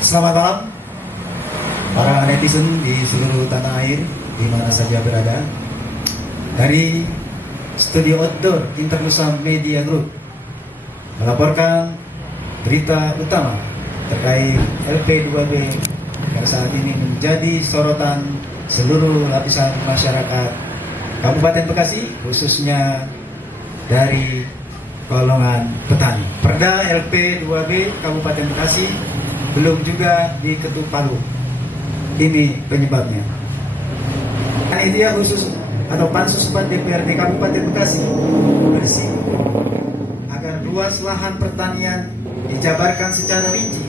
Selamat malam para netizen di seluruh tanah air di mana saja berada. Dari Studio Outdoor Internusa Media Group melaporkan berita utama terkait LP2B yang saat ini menjadi sorotan seluruh lapisan masyarakat Kabupaten Bekasi, khususnya dari golongan petani. Perda LP2B Kabupaten Bekasi belum juga diketuk palu. Ini penyebabnya. Panitia khusus atau Pansus 4 DPRD Kabupaten Bekasi bersih agar luas lahan pertanian dijabarkan secara rinci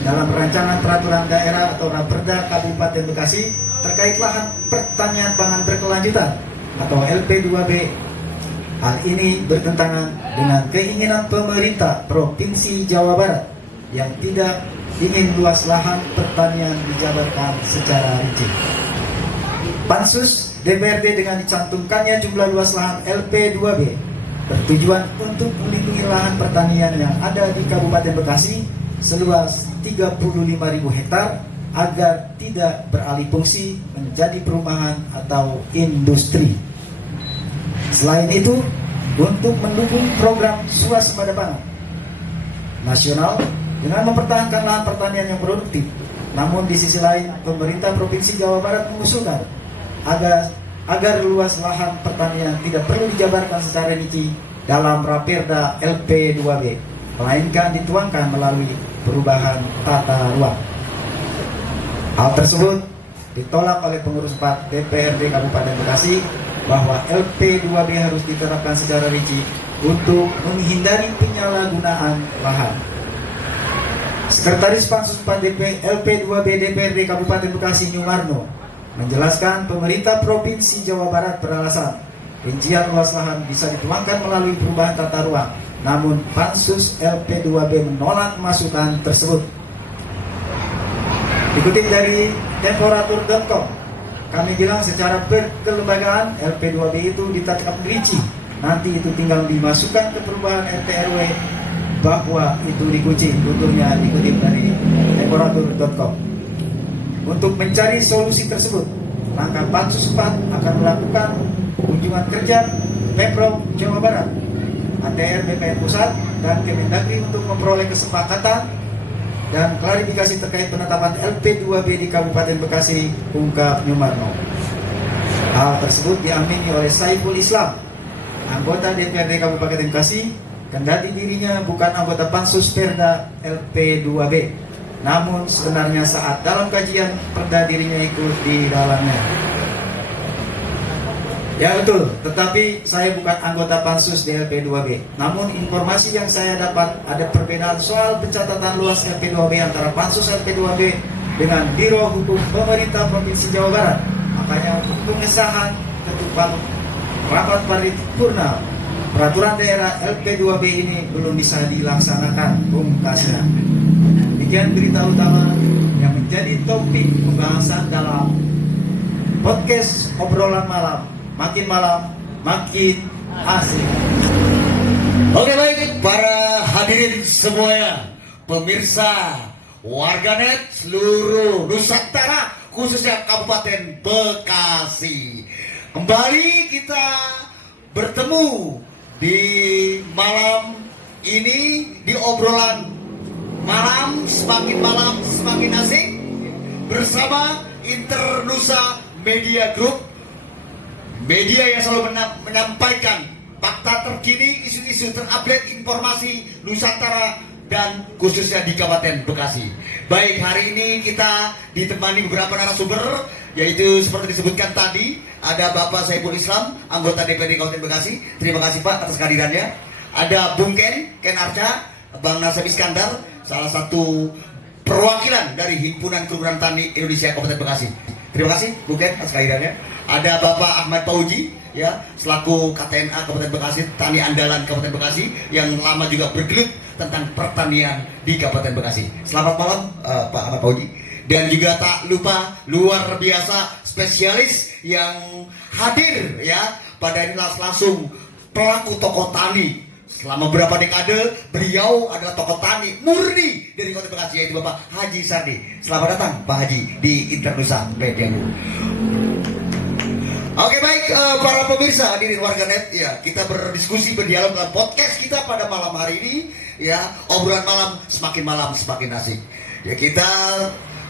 dalam rancangan peraturan daerah atau Raperda Kabupaten Bekasi terkait lahan pertanian pangan berkelanjutan atau LP2B. Hal ini bertentangan dengan keinginan pemerintah Provinsi Jawa Barat yang tidak ingin luas lahan pertanian dijabarkan secara rinci. Pansus DPRD dengan dicantumkannya jumlah luas lahan LP2B bertujuan untuk melindungi lahan pertanian yang ada di Kabupaten Bekasi seluas 35.000 hektar agar tidak beralih fungsi menjadi perumahan atau industri. Selain itu, untuk mendukung program swasembada pangan nasional dengan mempertahankan lahan pertanian yang produktif. Namun di sisi lain, pemerintah Provinsi Jawa Barat mengusulkan agar luas lahan pertanian tidak perlu dijabarkan secara rinci dalam Raperda LP2B, melainkan dituangkan melalui perubahan tata ruang. Hal tersebut ditolak oleh pengurus 4 DPRD Kabupaten Bekasi bahwa LP2B harus diterapkan secara rinci untuk menghindari penyalahgunaan lahan. Sekretaris Pansus 4 LP2B DPRD Kabupaten Bekasi Nyumarno menjelaskan pemerintah Provinsi Jawa Barat beralasan rincian luas lahan bisa dituangkan melalui perubahan tata ruang. Namun Pansus LP2B menolak masukan tersebut. Dikutip dari temporatur.com, kami bilang secara berkelembagaan LP2B itu ditetapkan rinci. Nanti itu tinggal dimasukkan ke perubahan RT/RW bahwa itu dikunci, tuturnya dikutip dari temporatur.com. Untuk mencari solusi tersebut, langkah Pansus 4 akan melakukan kunjungan kerja Pemprov Jawa Barat, ATR BPN Pusat, dan Kemendagri untuk memperoleh kesepakatan dan klarifikasi terkait penetapan LP2B di Kabupaten Bekasi, ungkap Nyumarno. Hal tersebut diamini oleh Saiful Islam, anggota DPRD Kabupaten Bekasi, kendati dirinya bukan anggota Pansus Perda LP2B, namun sebenarnya saat dalam kajian perda dirinya ikut di dalamnya. Ya betul, tetapi saya bukan anggota Pansus di LP2B. Namun informasi yang saya dapat ada perbedaan soal pencatatan luas LP2B antara Pansus LP2B dengan Biro Hukum Pemerintah Provinsi Jawa Barat. Makanya untuk pengesahan ketupat rapat paripurna peraturan daerah LP2B ini belum bisa dilaksanakan, pungkasnya. Demikian berita utama yang menjadi topik pembahasan dalam podcast obrolan malam. Makin malam, makin asik. Oke, baik para hadirin semuanya, pemirsa, warganet seluruh Nusantara, khususnya Kabupaten Bekasi. Kembali kita bertemu di malam ini di obrolan malam semakin asik bersama Internusa Media Group. Media yang selalu menyampaikan fakta terkini, isu-isu terupdate, informasi Nusantara dan khususnya di Kabupaten Bekasi. Baik, hari ini kita ditemani beberapa narasumber, yaitu seperti disebutkan tadi, ada Bapak Saiful Islam, anggota DPRD Kabupaten Bekasi. Terima kasih Pak atas kehadirannya. Ada Bung Ken Arca, Bang Nasib Iskandar, salah satu perwakilan dari Himpunan Kerukunan Tani Indonesia Kabupaten Bekasi. Terima kasih Bung Ken atas kehadirannya. Ada Bapak Ahmad Pauji, ya, selaku KTNA Kabupaten Bekasi, Tani Andalan Kabupaten Bekasi, yang lama juga bergelut tentang pertanian di Kabupaten Bekasi. Selamat malam Pak Ahmad Pauji. Dan juga tak lupa luar biasa spesialis yang hadir ya pada ini langsung pelaku tokoh tani selama beberapa dekade beliau adalah tokoh tani murni dari Kota Bekasi, yaitu Bapak Haji Sardi. Selamat datang Pak Haji di Internusa Media Group. Oke baik, para pemirsa hadirin warganet, ya kita berdiskusi berdialog dalam podcast kita pada malam hari ini, ya obrolan malam semakin asik. Ya kita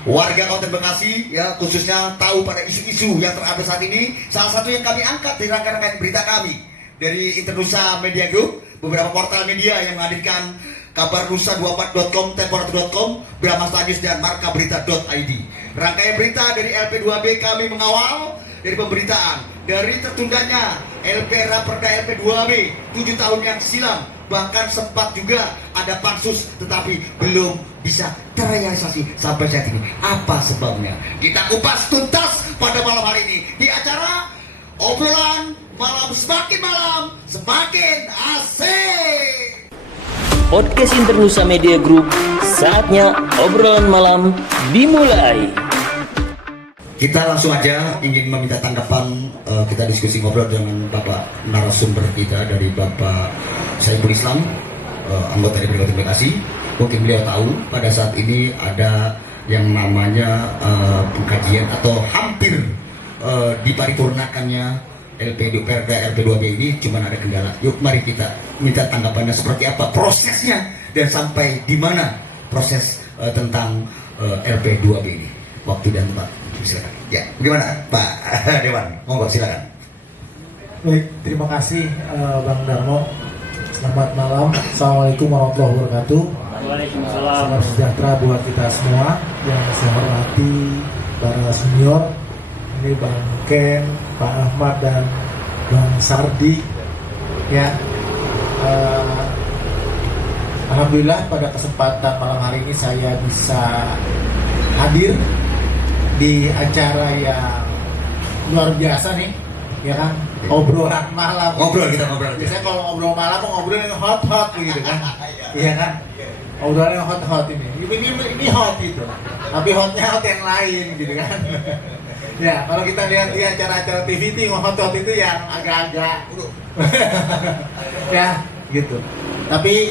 warga Kabupaten Bekasi, ya khususnya tahu pada isu-isu yang terupdate saat ini. Salah satu yang kami angkat dari rangkaian berita kami dari Internusa Media Group, beberapa portal media yang menghadirkan kabarnusa24.com, tempo1.com, Bramastadius dan markaberita.id. Rangkaian berita dari LP2B kami mengawal dari pemberitaan dari tertundanya LP Raperda LP2B 7 tahun yang silam, bahkan sempat juga ada pansus tetapi belum bisa terrealisasi sampai saat ini. Apa sebabnya? Kita kupas tuntas pada malam hari ini di acara obrolan malam semakin asik. Podcast Internusa Media Group, saatnya obrolan malam dimulai. Kita langsung aja ingin meminta tanggapan, kita diskusi ngobrol dengan Bapak narasumber kita dari Bapak Saiful Islam, anggota DPRD Kabupaten Bekasi. Mungkin beliau tahu pada saat ini ada yang namanya pengkajian atau hampir diparipurnakannya LP2B ini, cuma ada kendala. Yuk mari kita minta tanggapannya seperti apa prosesnya dan sampai di mana proses tentang LP2B ini. Waktu dan tempat, silakan. Ya, bagaimana Pak Dewan? Monggo silakan. Baik, terima kasih Bang Darmo. Selamat malam. Assalamualaikum warahmatullahi wabarakatuh. Waalaikumsalam. Salam sejahtera buat kita semua. Yang saya hormati para senior, ini Bang Ken, Pak Ahmad dan Bang Sardi. Ya, alhamdulillah pada kesempatan malam hari ini saya bisa hadir di acara yang luar biasa nih, ya kan? Obrolan malam. Ngobrol kita ngobrol. Biasanya kalau ngobrol malam ngobrol yang hot gitu kan, iya kan? Obrolan yang hot ini. Ini hot gitu, tapi hotnya hot yang lain gitu kan? Ya, kalau kita lihat di acara-acara TV itu hot itu yang agak-agak, ya gitu. Tapi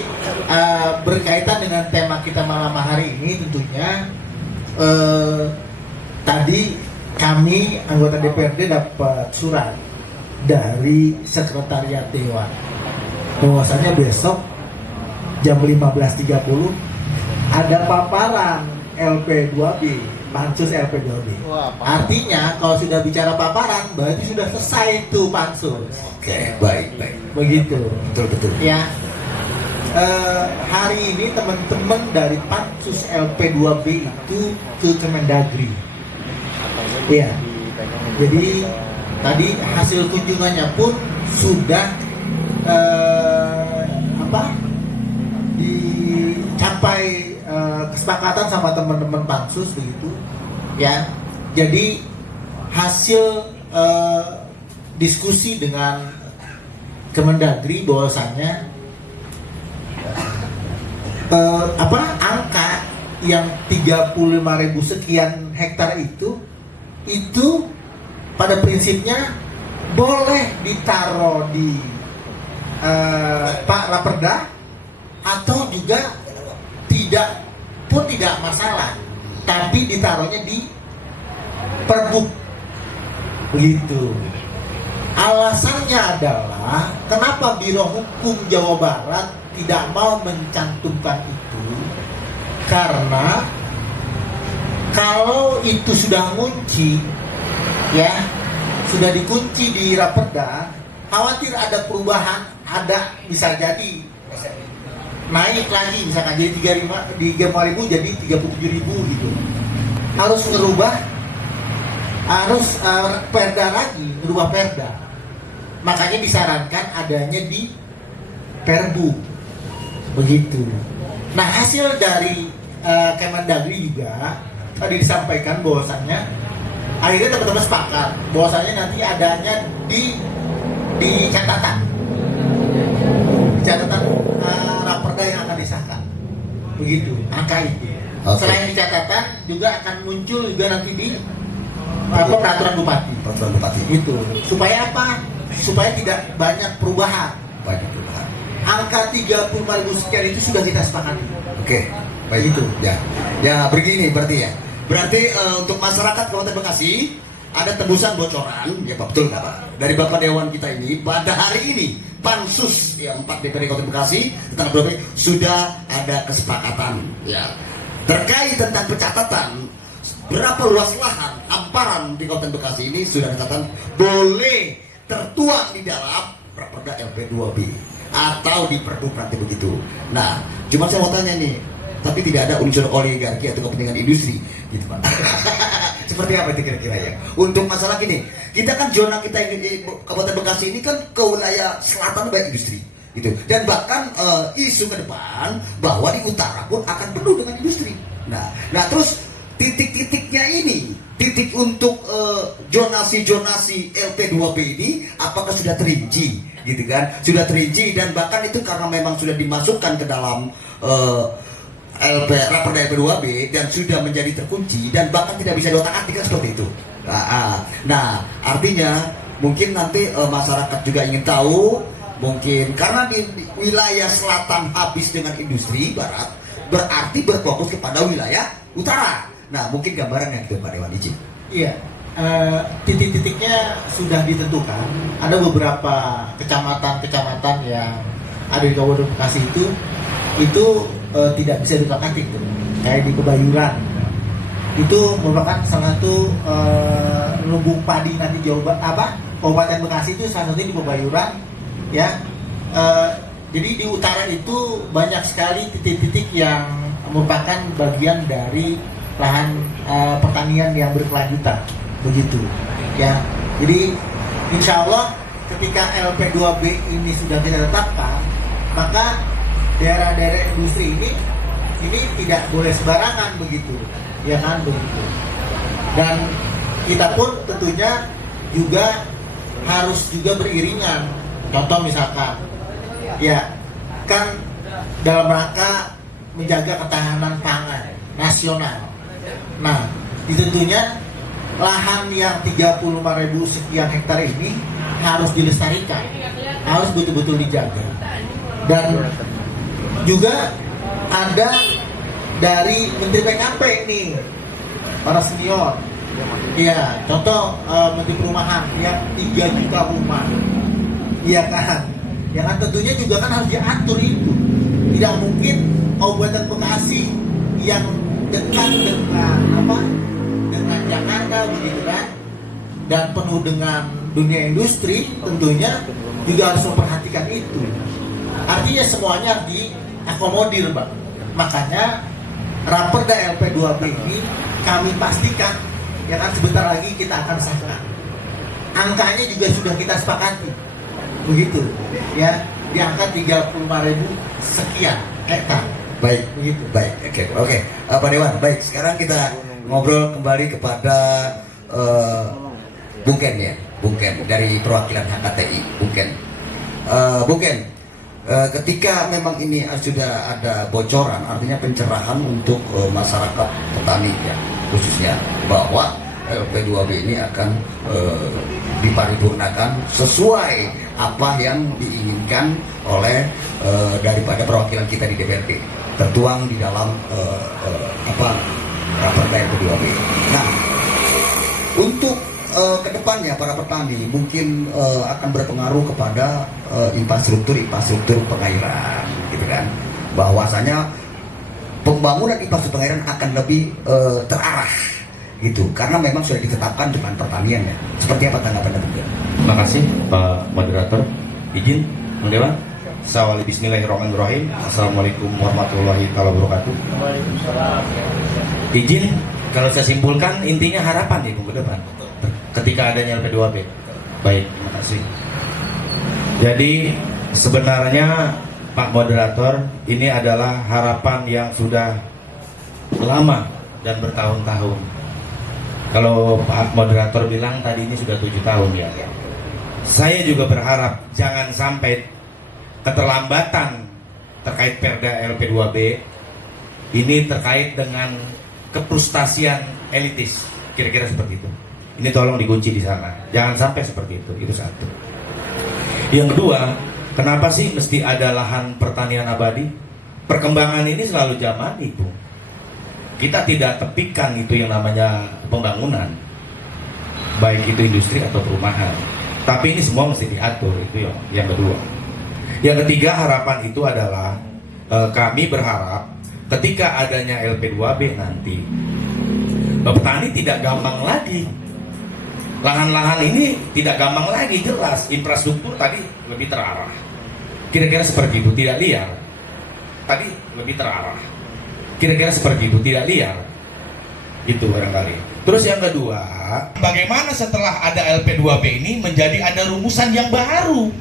berkaitan dengan tema kita malam hari ini tentunya. Tadi kami anggota DPRD dapat surat dari Sekretariat Dewan bahwasanya besok jam 15.30 ada paparan LP2B, pansus LP2B. Artinya kalau sudah bicara paparan berarti sudah selesai itu pansus. Oke, baik. Begitu. Betul. Ya. Hari ini teman-teman dari pansus LP2B itu ke Kemendagri. Iya. Jadi tadi hasil kunjungannya pun sudah dicapai kesepakatan sama teman-teman pansus begitu. Ya. Jadi hasil diskusi dengan Kemendagri bahwasannya angka yang 35.000 sekian hektar itu pada prinsipnya boleh ditaruh di Pak Raperda atau juga tidak masalah, tapi ditaruhnya di Perbuk begitu. Alasannya adalah kenapa Biro Hukum Jawa Barat tidak mau mencantumkan itu, karena kalau itu sudah ngunci, ya sudah dikunci di Raperda, khawatir ada perubahan, bisa jadi naik lagi, misalkan jadi 35.000 jadi 37.000 gitu. Harus perda lagi, merubah perda. Makanya disarankan adanya di Perbu, begitu. Nah hasil dari Kemendagri juga tadi disampaikan bahwasannya akhirnya teman-teman sepakat bahwasannya nanti adanya di catatan Raperda yang akan disahkan, begitu angka itu. Okay. Selain di catatan juga akan muncul juga nanti di peraturan bupati. Peraturan bupati. Itu supaya apa? Supaya tidak banyak perubahan. angka 35.000 sekian itu sudah kita sepakati. Oke, baik itu. Ya begini berarti ya. Berarti untuk masyarakat Kabupaten Bekasi ada tembusan bocoran, ya Pak, betul nggak Pak? Dari Bapak Dewan kita ini pada hari ini Pansus yang 4 DPD Kabupaten Bekasi tentang BB sudah ada kesepakatan ya terkait tentang pencatatan berapa luas lahan hamparan di Kabupaten Bekasi ini sudah dikatakan boleh tertuang di dalam Raperda LP2B atau di Pergub nanti begitu. Nah, cuma saya mau tanya nih, tapi tidak ada unsur oligarki atau kepentingan industri gitu Pak. Seperti apa itu kira-kira ya? Untuk masalah gini, kita kan zona kita ini Kabupaten Bekasi ini kan ke wilayah selatan banyak industri gitu. Dan bahkan isu ke depan bahwa di utara pun akan penuh dengan industri. Nah terus titik-titiknya ini, titik untuk zonasi-zonasi LP2B ini apakah sudah terinci gitu kan? Sudah terinci dan bahkan itu karena memang sudah dimasukkan ke dalam Raperda LP2B dan sudah menjadi terkunci dan bahkan tidak bisa diotak-atik kan seperti itu. Nah, artinya mungkin nanti masyarakat juga ingin tahu, mungkin karena di wilayah selatan habis dengan industri, barat berarti berfokus kepada wilayah utara. Nah, mungkin gambarannya gitu Pak Dewan izin. Iya, titik-titiknya sudah ditentukan. Ada beberapa kecamatan-kecamatan yang ada di Kabupaten Bekasi itu tidak bisa diotak-atik tuh. Kayak di Kebayuran itu merupakan salah satu lumbung padi nanti Kabupaten Bekasi itu salah satunya di Kebayuran ya. Jadi di utara itu banyak sekali titik-titik yang merupakan bagian dari lahan pertanian yang berkelanjutan begitu ya. Jadi insya Allah ketika LP2B ini sudah kita tetapkan, maka daerah-daerah industri ini tidak boleh sembarangan begitu, ya kan begitu. Dan kita pun tentunya juga harus juga beriringan. Contoh misalkan, ya kan dalam rangka menjaga ketahanan pangan nasional. Nah, tentunya lahan yang 35.000 sekian hektar ini harus dilestarikan, harus betul-betul dijaga. Dan juga ada dari Menteri PKP ini, para senior. Iya, contoh Menteri Perumahan yang 3 juta rumah. Iya kan? Ya kan tentunya juga kan harus diatur itu. Tidak mungkin Kabupaten Bekasi yang dekat dengan Jakarta begitu kan, dan penuh dengan dunia industri, tentunya juga harus memperhatikan itu. Artinya semuanya harus diakomodir Bang. Makanya Raperda LP2B ini kami pastikan ya kan sebentar lagi kita akan sahkan. Angkanya juga sudah kita sepakati begitu ya, di angka 35.000 sekian hektar. Baik, begitu. Baik, oke. Pak Dewan, baik. Sekarang kita ngobrol kembali kepada Bung Ken ya, Bung Ken dari perwakilan HKTI, Bung Ken. Bung Ken, ketika memang ini sudah ada bocoran, artinya pencerahan untuk masyarakat petani ya, khususnya bahwa LP2B ini akan diparipurnakan sesuai apa yang diinginkan oleh daripada perwakilan kita di DPRD, tertuang di dalam Raperda LP2B. Nah, untuk kedepannya para petani mungkin akan berpengaruh kepada infrastruktur pengairan, gitu kan? Bahwasanya pembangunan infrastruktur pengairan akan lebih terarah, gitu, karena memang sudah ditetapkan dengan pertanian ya. Seperti apa tanggapan Anda? Terima kasih Pak Moderator. Izin, Bang Dewan. Bismillahirrahmanirrahim. Assalamualaikum warahmatullahi wabarakatuh. Izin, kalau saya simpulkan intinya harapan nih ke depan ketika adanya LP2B. Baik, terima kasih. Jadi sebenarnya Pak Moderator, ini adalah harapan yang sudah lama dan bertahun-tahun. Kalau Pak Moderator bilang tadi ini sudah 7 tahun ya. Saya juga berharap jangan sampai keterlambatan terkait Perda LP2B ini terkait dengan kefrustasian elitis, kira-kira seperti itu. Ini tolong dikunci di sana, jangan sampai seperti itu satu. Yang kedua, Kenapa sih mesti ada lahan pertanian abadi? Perkembangan ini selalu zaman itu. Kita tidak tepikan itu yang namanya pembangunan, baik itu industri atau perumahan. Tapi ini semua mesti diatur, itu yang kedua. Yang ketiga, harapan itu adalah kami berharap ketika adanya LP2B nanti, petani tidak gampang lagi. Lahan-lahan ini tidak gampang lagi, jelas infrastruktur tadi lebih terarah. Kira-kira seperti itu, tidak liar. Tadi lebih terarah. Kira-kira seperti itu, tidak liar. Itu barangkali. Terus yang kedua, bagaimana setelah ada LP2B ini menjadi ada rumusan yang baru?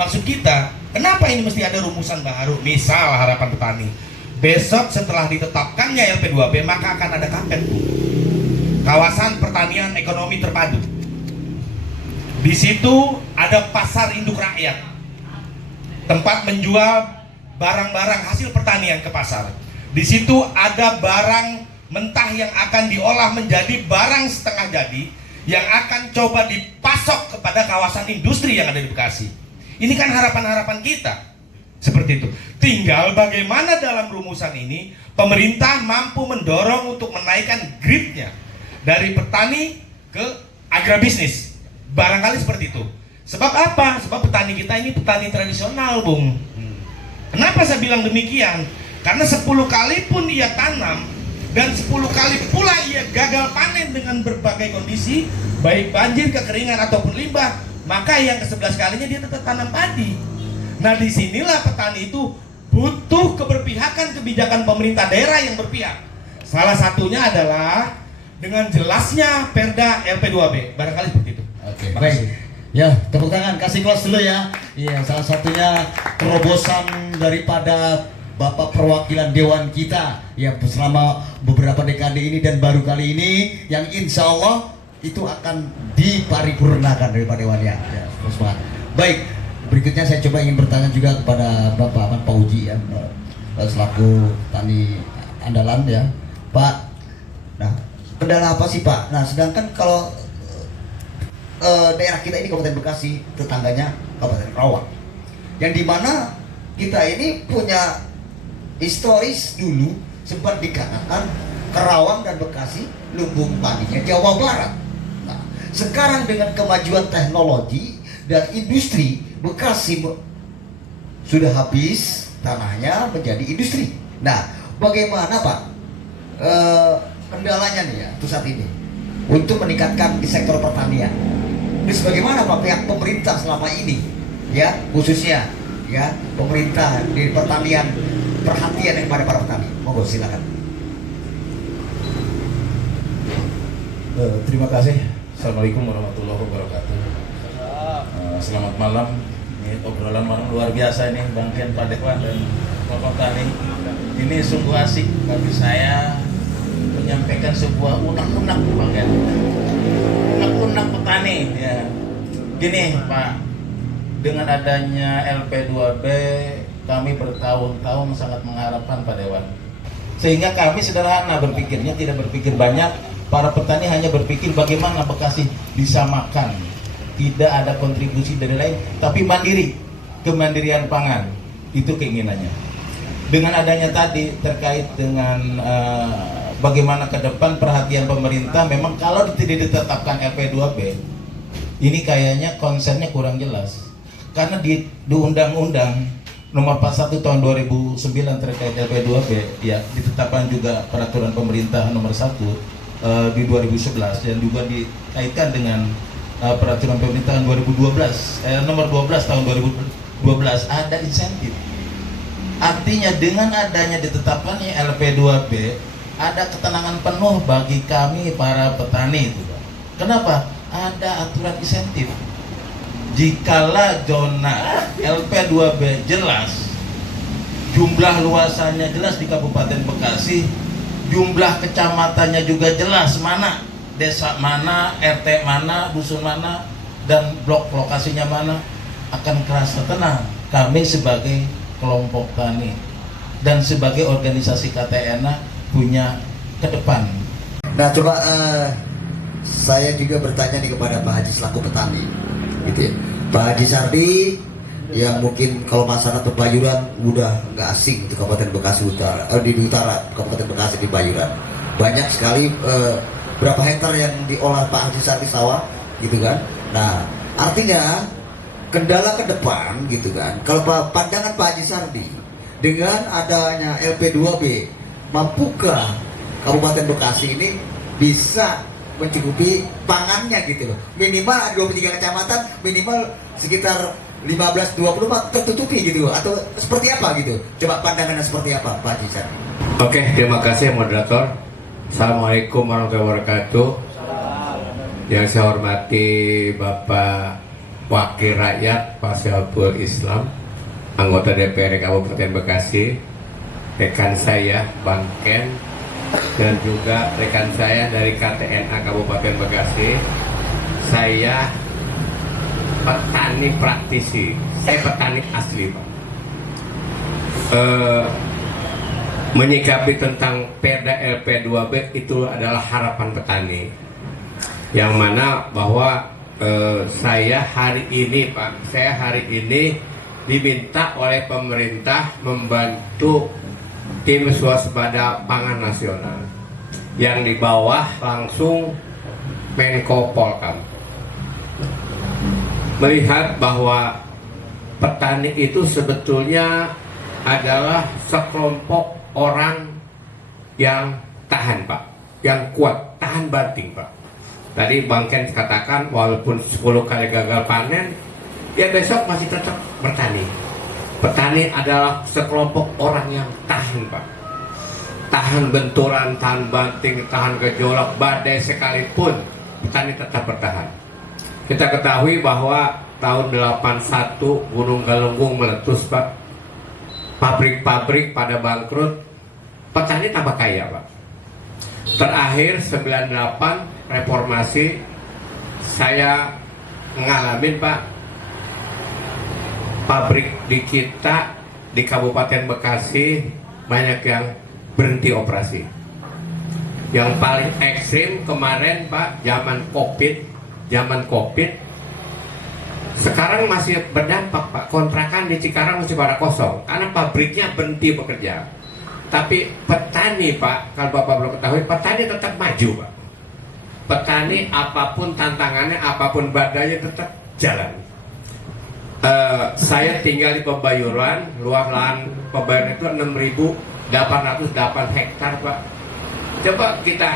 Maksud kita, kenapa ini mesti ada rumusan baru? Misal harapan petani, besok setelah ditetapkannya LP2B maka akan ada KPET, kawasan pertanian ekonomi terpadu. Di situ ada pasar induk rakyat, tempat menjual barang-barang hasil pertanian ke pasar. Di situ ada barang mentah yang akan diolah menjadi barang setengah jadi yang akan coba dipasok kepada kawasan industri yang ada di Bekasi. Ini kan harapan-harapan kita seperti itu. Tinggal bagaimana dalam rumusan ini pemerintah mampu mendorong untuk menaikkan gridnya dari petani ke agribisnis. Barangkali seperti itu. Sebab apa? Sebab petani kita ini petani tradisional, Bung. Kenapa saya bilang demikian? Karena 10 kali pun ia tanam dan 10 kali pula ia gagal panen dengan berbagai kondisi, baik banjir, kekeringan ataupun limbah, maka yang ke-11 kalinya dia tetap tanam padi. Nah, disinilah petani itu butuh keberpihakan kebijakan pemerintah daerah yang berpihak. Salah satunya adalah dengan jelasnya Perda LP2B. Barangkali seperti itu. Oke, baik. Ya, tepuk tangan, kasih kelas dulu ya. Iya, salah satunya terobosan daripada Bapak perwakilan Dewan kita yang selama beberapa dekade ini dan baru kali ini yang insya Allah itu akan diparipurnakan daripada Dewan ya. Terus banget. Baik, berikutnya saya coba ingin bertanya juga kepada Bapak Ahmad Pauji ya, selaku tani andalan ya, Pak. Nah, kendala apa sih Pak? Nah, sedangkan kalau daerah kita ini Kabupaten Bekasi, tetangganya Kabupaten Karawang, yang dimana kita ini punya historis dulu sempat dikatakan Karawang dan Bekasi lumbung padinya Jawa Barat. Nah, sekarang dengan kemajuan teknologi dan industri, Bekasi sudah habis tanahnya menjadi industri. Nah, bagaimana Pak kendalanya nih ya untuk saat ini untuk meningkatkan di sektor pertanian? Terus bagaimana Pak pihak pemerintah selama ini ya, khususnya ya pemerintah di pertanian, perhatian kepada para petani? Monggo silakan. Terima kasih. Assalamualaikum warahmatullahi wabarakatuh. Selamat malam. Ini obrolan malam luar biasa ini Bang Ken, Pak Dekwan dan Bapak Tani. Ini sungguh asik bagi saya menyampaikan sebuah unek-unek Bang Ken. Unek-unek petani ya. Gini Pak, dengan adanya LP2B kami bertahun-tahun sangat mengharapkan Pak Dewan. Sehingga kami sederhana berpikirnya, tidak berpikir banyak. Para petani hanya berpikir bagaimana Bekasi bisa makan. Tidak ada kontribusi dari lain, tapi mandiri, kemandirian pangan. Itu keinginannya. Dengan adanya tadi terkait dengan bagaimana ke depan perhatian pemerintah, memang kalau tidak ditetapkan LP2B, ini kayaknya konsennya kurang jelas. Karena di Undang-Undang Nomor 41 Tahun 2009 terkait LP2B, ya ditetapkan juga Peraturan Pemerintah Nomor 1 di 2011 dan juga dikaitkan dengan Peraturan Pemerintah Nomor 12 Tahun 2012 ada insentif. Artinya dengan adanya ditetapkannya LP2B ada ketenangan penuh bagi kami para petani itu. Kenapa? Ada aturan insentif. Jikalau zona LP2B jelas, jumlah luasannya jelas di Kabupaten Bekasi, jumlah kecamatannya juga jelas, mana desa mana, RT mana, dusun mana, dan blok lokasinya mana, akan kerasa tenang. Kami sebagai kelompok tani dan sebagai organisasi KTNA punya ke depan. Nah, coba saya juga bertanya nih kepada Pak Haji selaku petani, gitu ya. Pak Haji Sardi, yang mungkin kalau masyarakat Bayuran udah nggak asing di Kabupaten Bekasi Utara, di utara Kabupaten Bekasi di Bayuran. Banyak sekali berapa hektar yang diolah Pak Haji Sardi sawah gitu kan. Nah, artinya kendala ke depan gitu kan. Kalau pandangan Pak Haji Sardi dengan adanya LP2B, mampukah Kabupaten Bekasi ini bisa mencukupi pangannya gitu loh. Minimal 23 kecamatan, minimal sekitar 15-20 tertutupi gitu loh. Atau seperti apa gitu. Coba pandangannya seperti apa Pak Haji Sardi? Oke, terima kasih moderator. Assalamualaikum warahmatullahi wabarakatuh. Yang saya hormati Bapak Wakil Rakyat Pak Syaful Islam, anggota DPR Kabupaten Bekasi, rekan saya Bang Ken, dan juga rekan saya dari KTNA Kabupaten Bekasi. Saya petani praktisi, saya petani asli Pak. Menyikapi tentang Perda LP2B itu adalah harapan petani, yang mana bahwa saya hari ini Pak, saya hari ini diminta oleh pemerintah membantu tim swasembada pangan nasional yang di bawah langsung Menko Polkam. Melihat bahwa petani itu sebetulnya adalah sekelompok orang yang tahan Pak, yang kuat, tahan banting Pak. Tadi Bang Ken katakan walaupun 10 kali gagal panen, ya besok masih tetap bertani. Petani adalah sekelompok orang yang tahan Pak, tahan benturan, tahan banting, tahan gejolak, badai sekalipun, petani tetap bertahan. Kita ketahui bahwa tahun 81 Gunung Galunggung meletus Pak, pabrik-pabrik pada bangkrut, petani tambah kaya Pak. Terakhir 98 reformasi, saya ngalamin Pak, pabrik di kita di Kabupaten Bekasi banyak yang berhenti operasi. Yang paling ekstrim kemarin Pak, zaman Covid, sekarang masih berdampak Pak, kontrakan di Cikarang masih pada kosong karena pabriknya berhenti bekerja. Tapi petani Pak, kalau Bapak belum ketahui, petani tetap maju Pak. Petani apapun tantangannya, apapun badainya tetap jalan. Saya tinggal di Pebayuran, luas lahan Pebayuran itu 6.808 hektar Pak. Coba kita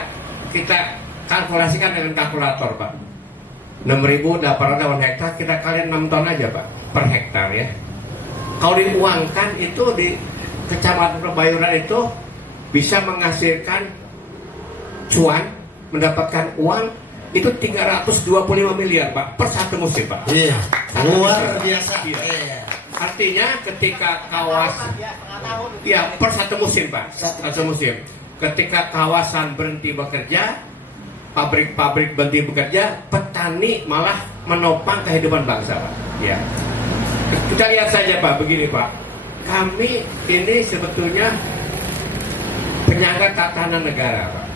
kalkulasikan dengan kalkulator Pak. 6.808 hektar kita kalian 6 ton aja Pak per hektar ya. Kalau diuangkan itu di Kecamatan Pebayuran itu bisa menghasilkan cuan, mendapatkan uang itu 325 miliar Pak per satu musim Pak. Iya, luar biasa. Iya. Artinya ketika per satu musim Pak, satu musim. Ketika kawasan berhenti bekerja, pabrik-pabrik berhenti bekerja, petani malah menopang kehidupan bangsa Pak. Ya. Kita lihat saja Pak, begini Pak. Kami ini sebetulnya penyangga tatanan negara Pak.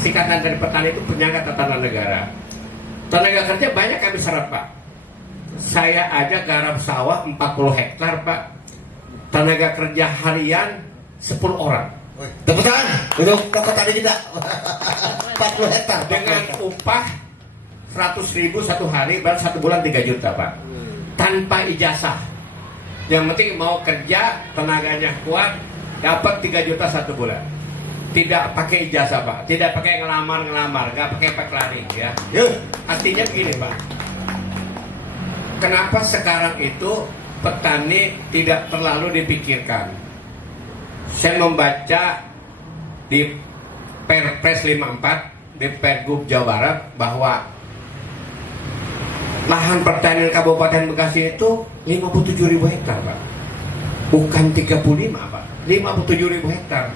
Singkatan dari petani itu penyangga tatanan negara. Tenaga kerja banyak kami serap Pak. Saya aja garap sawah 40 hektar Pak. Tenaga kerja harian 10 orang. Tepuk tangan untuk tokoh tadi kita. 40 hektar Dengan upah 100.000 satu hari, baru 1 bulan 3 juta Pak. Tanpa ijazah. Yang penting mau kerja, tenaganya kuat, dapat 3 juta 1 bulan. Tidak pakai ijazah Pak, tidak pakai ngelamar, nggak pakai peklari ya. Artinya begini Pak, kenapa sekarang itu petani tidak terlalu dipikirkan? Saya membaca di Perpres 54 di Pergub Jawa Barat bahwa lahan pertanian Kabupaten Bekasi itu 57.000 hektar Pak, bukan 35 Pak, 57.000 hektar.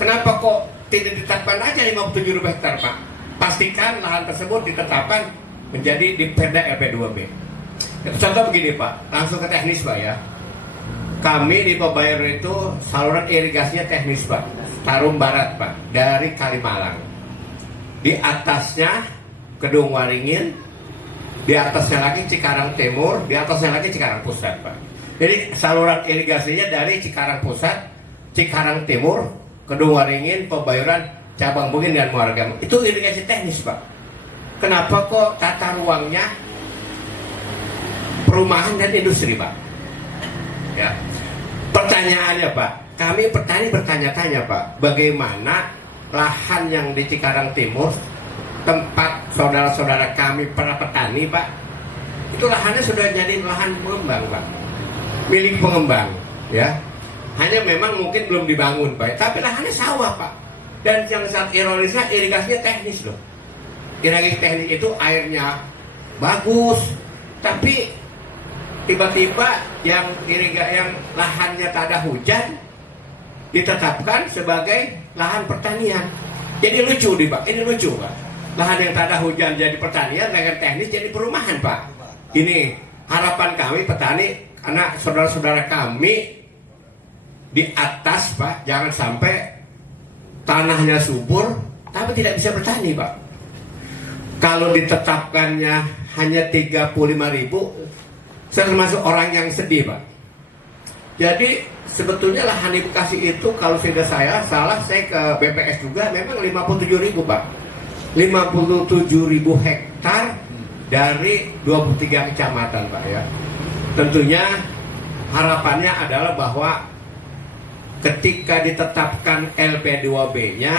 Kenapa kok tidak ditetapkan aja 57.000 hektar Pak? Pastikan lahan tersebut ditetapkan menjadi di Perda LP2B. Contoh begini Pak, langsung ke teknis Pak ya. Kami di Pebayuran itu saluran irigasinya teknis Pak, Tarum Barat Pak, dari Kalimalang. Di atasnya Kedung Waringin, di atasnya lagi Cikarang Timur, di atasnya lagi Cikarang Pusat Pak. Jadi saluran irigasinya dari Cikarang Pusat, Cikarang Timur, Kedungwaringin, Pebayuran, Cabang Bugin dan Muara Gembong. Itu irigasi teknis, Pak. Kenapa kok tata ruangnya perumahan dan industri, Pak? Ya. Pertanyaannya, Pak, kami petani bertanya-tanya, Pak, bagaimana lahan yang di Cikarang Timur, tempat saudara-saudara kami para petani, Pak, itu lahannya sudah jadi lahan pengembang, Pak, milik pengembang, ya. Hanya memang mungkin belum dibangun, Pak, tapi lahannya sawah, Pak. Dan yang sangat ironisnya irigasinya teknis loh. Irigasi teknis itu airnya bagus, tapi tiba-tiba yang lahannya tak ada hujan ditetapkan sebagai lahan pertanian. Jadi lucu nih, Pak. Ini lucu, Pak. Lahan yang tak ada hujan jadi pertanian, lahan teknis jadi perumahan, Pak. Ini harapan kami petani, karena saudara-saudara kami di atas, Pak, jangan sampai tanahnya subur tapi tidak bisa bertani, Pak. Kalau ditetapkannya hanya 35.000, saya termasuk orang yang sedih, Pak. Jadi sebetulnya lahan di Bekasi itu kalau tidak saya salah, saya ke BPS juga memang 57.000, Pak. 57.000 hektar dari 23 kecamatan, Pak, ya. Tentunya harapannya adalah bahwa ketika ditetapkan LP2B-nya,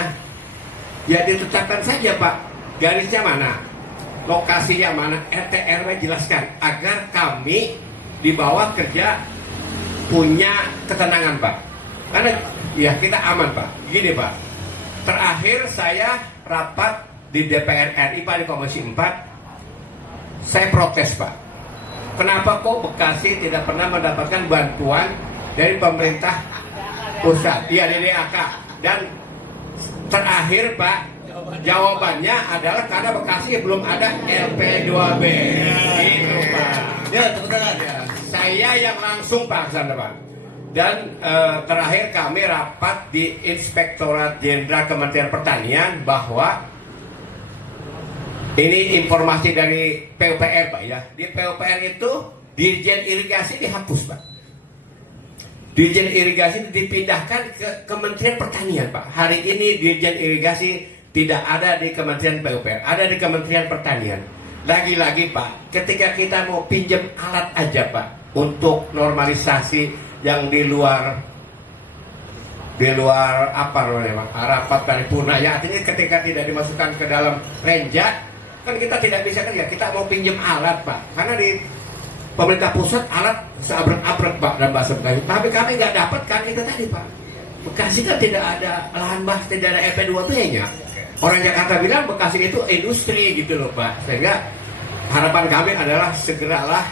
ya ditetapkan saja, Pak. Garisnya mana? Lokasinya mana? RT RW jelaskan agar kami di bawah kerja punya ketenangan, Pak. Karena ya kita aman, Pak. Gini, Pak. Terakhir saya rapat di DPR RI, Pak, di Komisi 4. Saya protes, Pak. Kenapa kok Bekasi tidak pernah mendapatkan bantuan dari pemerintah pusat? Iya, dari DAK. Dan terakhir, Pak, jawabannya adalah karena Bekasi belum ada LP2B. Gitu, Pak. Ya, tepuk tangan. Ya, saya yang langsung, Pak, sana, Pak. Dan terakhir kami rapat di Inspektorat Jenderal Kementerian Pertanian bahwa ini informasi dari PUPR, Pak, ya. Di PUPR itu Dirjen Irigasi dihapus, Pak. Dirjen Irigasi dipindahkan ke Kementerian Pertanian, Pak. Hari ini Dirjen Irigasi tidak ada di Kementerian PUPR, ada di Kementerian Pertanian. Lagi-lagi, Pak, ketika kita mau pinjam alat aja, Pak, untuk normalisasi yang di luar apa namanya, Pak, rapat paripurna, ya, artinya ketika tidak dimasukkan ke dalam renja, kan kita tidak bisa kerja. Kita mau pinjam alat, Pak, karena di pemerintah pusat alat seabrek-abrek, Pak, dalam bahasa Bekasi. Tapi kami nggak dapat kan itu tadi, Pak. Bekasi kan tidak ada lahan basah, tidak ada EP2B-nya. Orang Jakarta bilang Bekasi itu industri gitu loh, Pak. Sehingga harapan kami adalah segeralah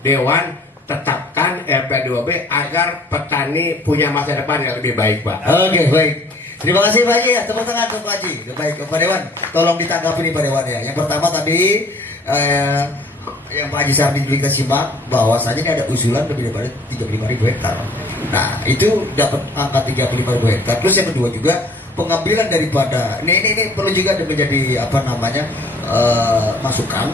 Dewan tetapkan EP2B agar petani punya masa depan yang lebih baik, Pak. Oke, baik. Terima kasih, Pak Haji, ya. Tepuk tangan untuk Pak Haji. Baik, Pak Dewan, tolong ditanggapi nih, Pak Dewan, ya. Yang pertama tadi yang Pak Haji Sardi kita simak bahwasanya ini ada usulan lebih daripada 35.000 hektar. Nah, itu dapat angka 35.000 hektar. Terus yang kedua juga pengambilan daripada ini perlu juga menjadi apa namanya masukan.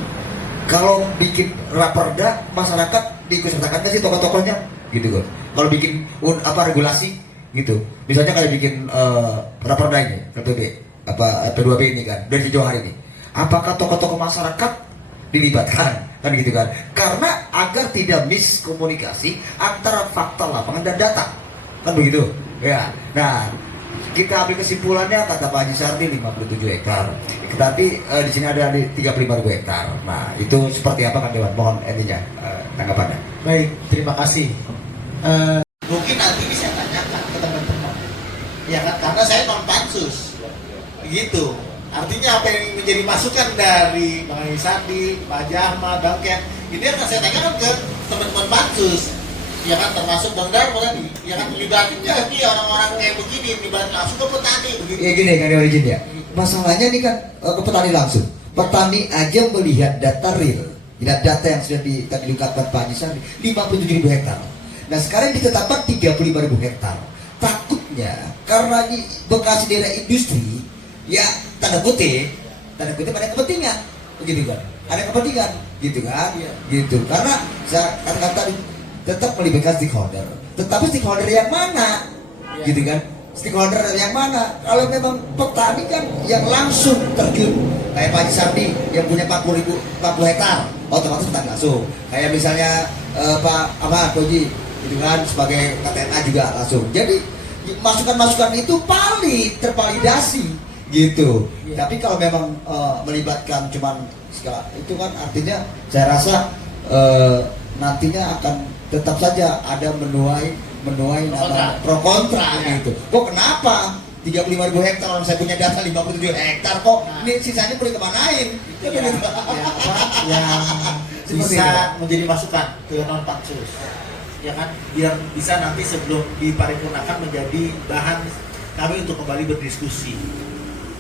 Kalau bikin raperda, masyarakat diikutsertakan sih tokoh-tokohnya gitu kan. Kalau bikin regulasi gitu, misalnya kayak bikin raperda ini P2B ini kan dari jauh hari ini, apakah tokoh-tokoh masyarakat dilibatkan kan gitu kan, karena agar tidak miskomunikasi antara fakta lapangan dan data kan begitu ya. Nah, kita ambil kesimpulannya kata Pak Haji Sardi 57 hektar, tapi di sini ada 35.000 hektar. Nah, itu seperti apa kan Dewan? Mohon intinya tanggapannya. Baik, terima kasih. Mungkin nanti bisa tanyakan ke teman-teman, ya kan? Karena saya non pansus, begitu. Artinya apa yang menjadi masukan dari Bang Haji Sardi, Pak Haji Ahmad, Bang Ken, ini akan saya tanyakan ke teman-teman pansus, ya kan, termasuk Bang Darmo tadi, ya kan, libatinnya nih orang-orang kayak begini, libatin langsung ke petani, begitu. Ya gini kan origin ya. Masalahnya ini kan ke petani langsung. Petani aja melihat data real, lihat data yang sudah diungkapkan Pak Haji Sardi, 57.000 hektar. Nah, sekarang ditetapkan 35.000 hektar. Takutnya karena ini Bekasi daerah industri, ya tanda kutip ada kepentingan, begitu kan? Ada kepentingan, gitu kan? Gitu. Karena saya katakan tadi tetap melibatkan stakeholder. Tetapi stakeholder yang mana? Gitu kan? Stakeholder yang mana? Kalau memang petani kan yang langsung terjun, kayak Pak Haji Sardi yang punya 40 hektar, otomatis petani langsung. Kayak misalnya Pak Ahmad Koji, gitu kan, sebagai KTNA juga langsung. Jadi masukan-masukan itu tervalidasi gitu. Tapi kalau memang melibatkan cuman segala itu kan artinya saya rasa nantinya akan tetap saja ada menuai nama pro kontra gitu. Kok kenapa 35.000 hektar orang saya punya data 57 hektar kok ini sisanya boleh kemanain? Yang bisa menjadi masukan ke non pansus, ya kan, biar bisa nanti sebelum diparipurnakan menjadi bahan kami untuk kembali berdiskusi.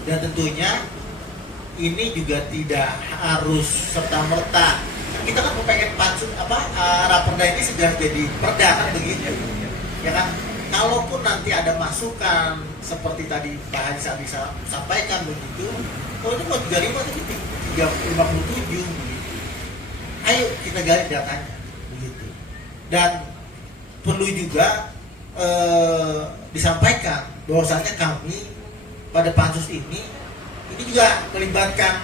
Dan tentunya ini juga tidak harus serta merta kita kan pengen pansus raperda ini sudah jadi perda kan begitu, ya kan. Kalaupun nanti ada masukan seperti tadi Pak Haji Sardi sampaikan begitu, kalau itu mau 35 tapi 357 begitu. Ayo kita gali datanya begitu. Dan perlu juga disampaikan bahwasanya kami pada pansus ini juga melibatkan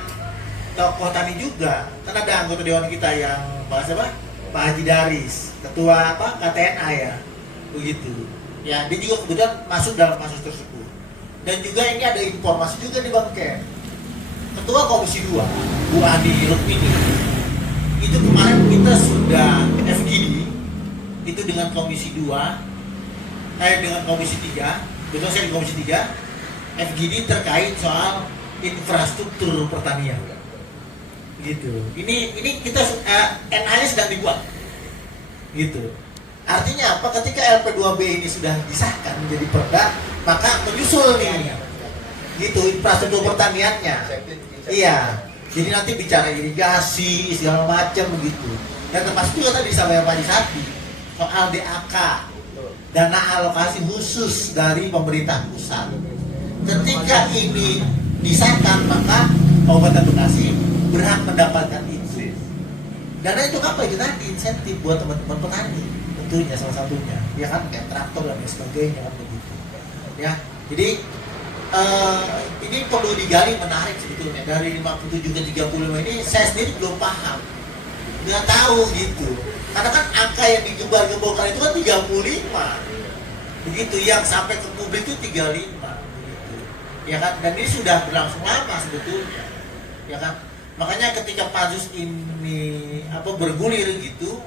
tokoh tani juga, karena ada anggota dewan kita yang bahas Pak Haji Daris, ketua KTNA ya, begitu. Ya, dia juga kebetulan masuk dalam pansus tersebut. Dan juga ini ada informasi juga di Bang Ken, ketua Komisi 2, Bu Adi Rukmini, itu kemarin kita sudah FGD itu dengan Komisi 2, dengan Komisi 3, betul saya di Komisi 3, FGD terkait soal infrastruktur pertanian. Gitu. Ini kita NH-nya sedang dibuat. Gitu. Artinya apa? Ketika LP2B ini sudah disahkan menjadi perda, maka menyusul nih. Gitu, infrastruktur pertaniannya. Iya. Jadi nanti bicara irigasi segala macam begitu. Dan termasuk juga tadi disampaikan Pak Haji Sardi soal DAK, dana alokasi khusus dari pemerintah pusat. Ketika ini disahkan, maka Kabupaten Bekasi berhak mendapatkan itu. Dana itu apa? Itu tadi insentif buat teman-teman petani, tentunya salah satunya, ya kan, kayak traktor dan lain sebagainya kan begitu. Ya, jadi ini perlu digali, menarik sebetulnya dari 57 ke 35 ini saya sendiri belum paham, nggak tahu gitu. Karena kan angka yang digembar-gemborkan itu kan 35, begitu, yang sampai ke publik itu 35, begitu. Ya kan, dan ini sudah berlangsung lama sebetulnya, ya kan. Makanya ketika pansus ini bergulir gitu,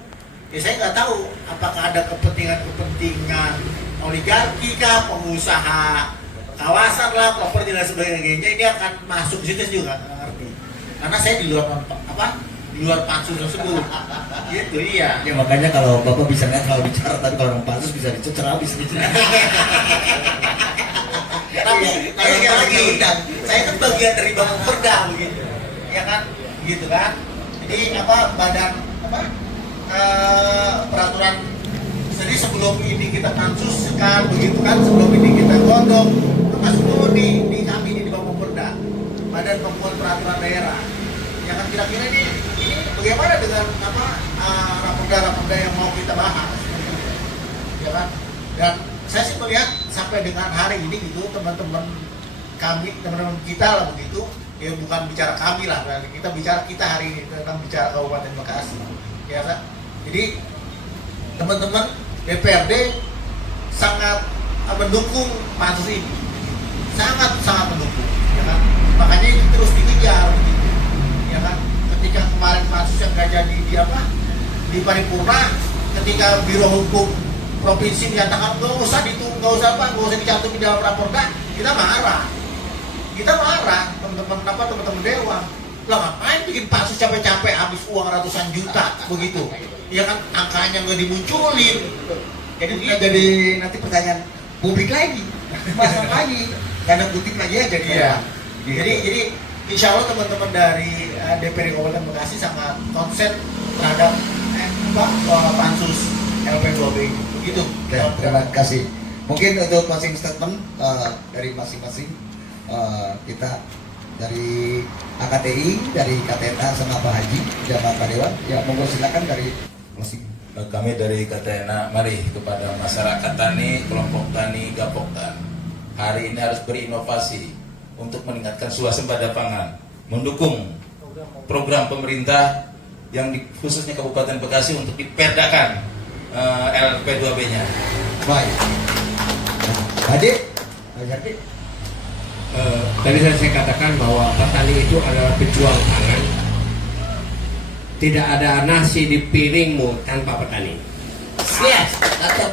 ya saya nggak tahu apakah ada kepentingan oligarki kah, pengusaha kawasan lah, properti dan sebagainya, ini akan masuk situ juga nggak ngerti. Karena saya di luar pansus tersebut, gitu. Iya. Ya makanya kalau Bapak bisa lihat kalau bicara, tapi kalau orang pansus bisa dicecer habis nih. Tapi sekali lagi, saya kan bagian dari bangun perda begitu, ya kan, gitu kan. Jadi badan peraturan. Jadi sebelum ini kita pansus kan begitu kan, sebelum ini kita godok, masuk dulu di kami ini di Bangku Perda, Badan Pembuat Peraturan Daerah. Ya kan, kira-kira ini bagaimana dengan raperda yang mau kita bahas, ya kan? Dan saya sih melihat sampai dengan hari ini gitu, teman-teman kita lah begitu, ya bukan bicara kami lah, kita bicara kita hari ini tentang bicara Kabupaten Bekasi, ya kan? Jadi teman-teman DPRD sangat mendukung pansus ini, sangat mendukung, ya kan? Makanya itu terus dikejar, begitu, ya kan? Ketika kemarin pansus yang nggak jadi di paripurna, ketika Biro Hukum Provinsi menyatakan nggak usah dicantum di dalam raporda, kita marah, teman-teman dewan. Lah ngapain bikin pansus capek-capek habis uang ratusan juta begitu, ya kan, angkanya nggak dimunculin. Jadi jadi nanti pertanyaan publik lagi, pasang lagi, tanda kutip lagi ya jadi ya. Jadi insya Allah teman-teman dari DPRD Kabupaten Bekasi sangat konsen terhadap pansus LP2B ini. Begitu. Terima kasih. Mungkin untuk closing statement dari masing-masing kita dari AKTI, dari KTNA sama Pak Haji dan Pak Dewan, ya monggo silakan dari closing. Kami dari KTNA, mari kepada masyarakat tani, kelompok tani, Gapoktan. Hari ini harus berinovasi untuk meningkatkan swasembada pangan, mendukung program pemerintah yang khususnya Kabupaten Bekasi untuk diperdakan LP2B-nya. Baik. Adik, Adik. Tadi saya katakan bahwa petani itu adalah pejuang pangan. Tidak ada nasi di piringmu tanpa petani. Yes, cakep.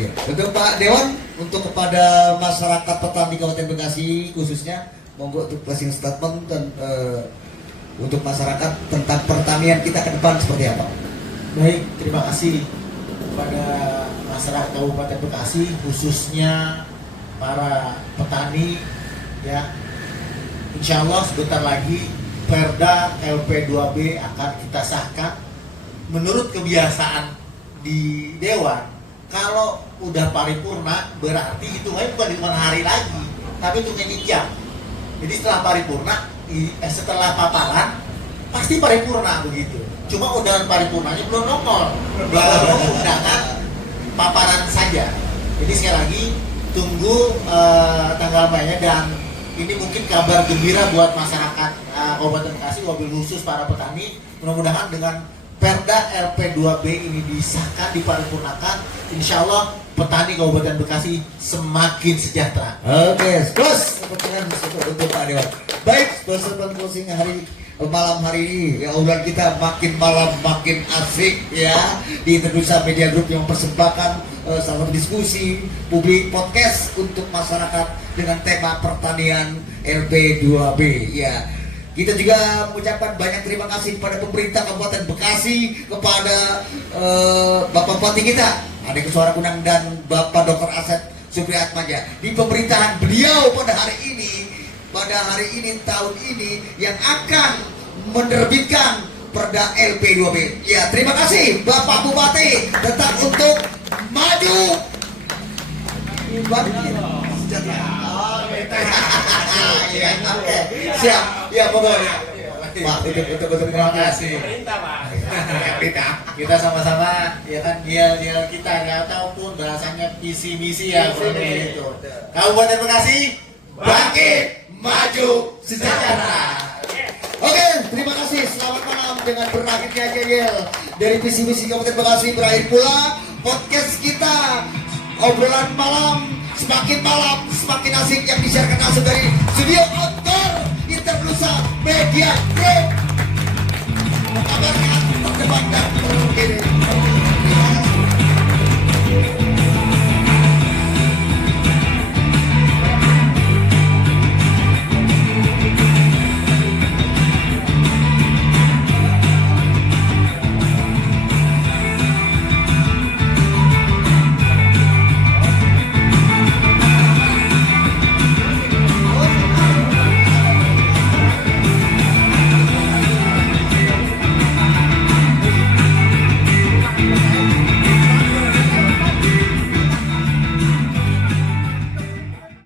Ya. Untuk Pak Dewan, untuk kepada masyarakat petani Kabupaten Bekasi khususnya, monggo untuk closing statement dan untuk masyarakat tentang pertanian kita ke depan seperti apa? Baik, terima kasih kepada masyarakat Kabupaten Bekasi, khususnya para petani, ya. Insya Allah sebentar lagi Perda LP2B akan kita sahkan. Menurut kebiasaan di Dewan, kalau udah paripurna berarti hitungannya bukan hitungan hari lagi, tapi hitungannya jam. Jadi setelah paripurna, setelah paparan pasti paripurna begitu. Cuma undangan paripurnanya belum nongol, baru undangan paparan saja. Jadi sekali lagi tunggu tanggal mainnya, dan ini mungkin kabar gembira buat masyarakat Kabupaten Bekasi, wabil khusus para petani. Mudah-mudahan dengan Perda LP2B ini disahkan, diparipurnakan, insya Allah petani Kabupaten Bekasi semakin sejahtera. Oke, terus kepentingan untuk Pak Dewan. Baik, sebelum closing malam hari ini, ya obrolan kita makin malam makin asik ya di Indonesia Media Group yang persembahkan salah satu diskusi publik podcast untuk masyarakat dengan tema pertanian LP2B ya. Kita juga mengucapkan banyak terima kasih kepada pemerintah Kabupaten Bekasi, kepada Bapak Bupati kita, Adik Suara Kunang, dan Bapak Dr. Asep Supriyatmaja di pemerintahan beliau pada hari ini tahun ini yang akan menerbitkan Perda LP2B. Ya, terima kasih Bapak Bupati, tetap untuk maju. Ya, oke. Siap. Ya, pokoknya. Pak, untuk terima kasih. Kita sama-sama ya kan dia kita ya, ataupun bahasanya visi misi ya seperti itu. Kabupaten Bekasi Bangkit, maju, sejahtera. Oke, terima kasih. Selamat malam dengan berakhirnya JDL dari visi misi Kabupaten Bekasi. Berakhir pula podcast kita, obrolan malam semakin asik yang disiarkan langsung dari studio outdoor Internusa Media